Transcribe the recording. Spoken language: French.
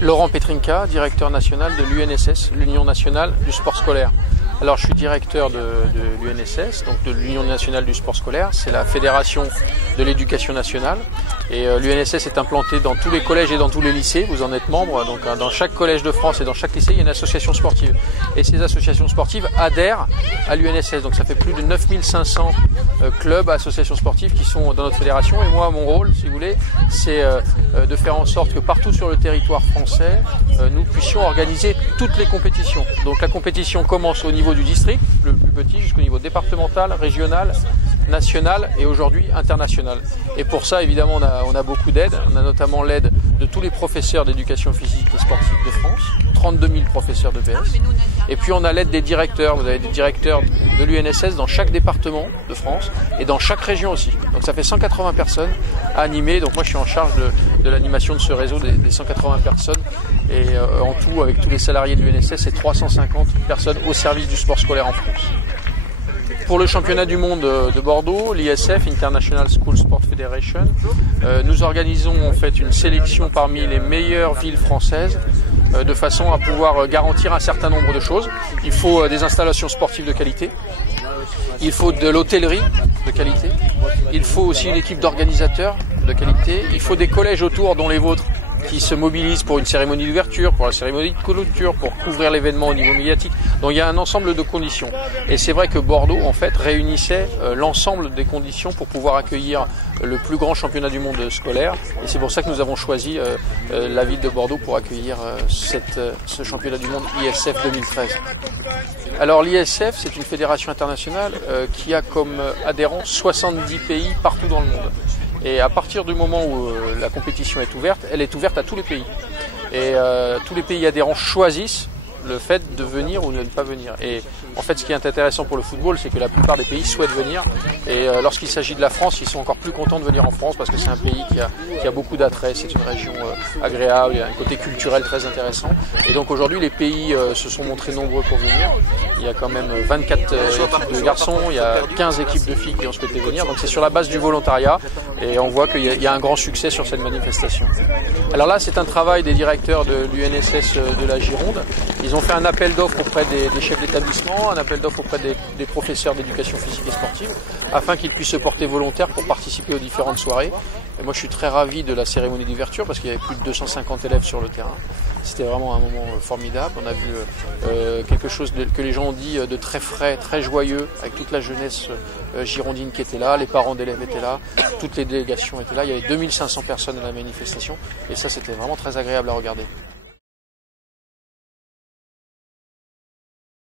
Laurent Petrinka, directeur national de l'UNSS, l'Union nationale du sport scolaire. Alors je suis directeur de l'UNSS, donc de l'Union nationale du sport scolaire, c'est la fédération de l'éducation nationale. Et l'UNSS est implantée dans tous les collèges et dans tous les lycées, vous en êtes membre, donc dans chaque collège de France et dans chaque lycée il y a une association sportive. Et ces associations sportives adhèrent à l'UNSS, donc ça fait plus de 9500 clubs, associations sportives qui sont dans notre fédération. Et moi mon rôle, si vous voulez, c'est de faire en sorte que partout sur le territoire français, nous puissions organiser toutes les compétitions. Donc la compétition commence au niveau du district, le plus petit, jusqu'au niveau départemental, régional, national et aujourd'hui international. Et pour ça, évidemment, on a beaucoup d'aide. On a notamment l'aide de tous les professeurs d'éducation physique et sportive de France, 32 000 professeurs de PS. Et puis on a l'aide des directeurs. Vous avez des directeurs de l'UNSS dans chaque département de France et dans chaque région aussi. Donc ça fait 180 personnes à animer. Donc moi je suis en charge de l'animation de ce réseau des 180 personnes. Et en tout, avec tous les salariés de l'UNSS, c'est 350 personnes au service du sport scolaire en France. Pour le championnat du monde de Bordeaux, l'ISF, International School Sport Federation, nous organisons en fait une sélection parmi les meilleures villes françaises de façon à pouvoir garantir un certain nombre de choses. Il faut des installations sportives de qualité, il faut de l'hôtellerie de qualité, il faut aussi une équipe d'organisateurs de qualité, il faut des collèges autour dont les vôtres qui se mobilisent pour une cérémonie d'ouverture, pour la cérémonie de clôture, pour couvrir l'événement au niveau médiatique. Donc il y a un ensemble de conditions. Et c'est vrai que Bordeaux, en fait, réunissait l'ensemble des conditions pour pouvoir accueillir le plus grand championnat du monde scolaire. Et c'est pour ça que nous avons choisi la ville de Bordeaux pour accueillir ce championnat du monde ISF 2013. Alors l'ISF, c'est une fédération internationale qui a comme adhérents 70 pays partout dans le monde. Et à partir du moment où la compétition est ouverte, elle est ouverte à tous les pays. Et tous les pays adhérents choisissent le fait de venir ou de ne pas venir. Et en fait, ce qui est intéressant pour le football, c'est que la plupart des pays souhaitent venir. Et lorsqu'il s'agit de la France, ils sont encore plus contents de venir en France parce que c'est un pays qui a beaucoup d'attrait. C'est une région agréable, il y a un côté culturel très intéressant. Et donc aujourd'hui, les pays se sont montrés nombreux pour venir. Il y a quand même 24 équipes de garçons, il y a 15 équipes de filles qui ont souhaité venir. Donc c'est sur la base du volontariat et on voit qu'il y a un grand succès sur cette manifestation. Alors là, c'est un travail des directeurs de l'UNSS de la Gironde. Ils ont fait un appel d'offres auprès des chefs d'établissement, un appel d'offres auprès des professeurs d'éducation physique et sportive, afin qu'ils puissent se porter volontaires pour participer aux différentes soirées. Et moi je suis très ravi de la cérémonie d'ouverture parce qu'il y avait plus de 250 élèves sur le terrain. C'était vraiment un moment formidable. On a vu quelque chose que les gens ont dit de très frais, très joyeux, avec toute la jeunesse girondine qui était là, les parents d'élèves étaient là, toutes les délégations étaient là. Il y avait 2500 personnes à la manifestation et ça c'était vraiment très agréable à regarder.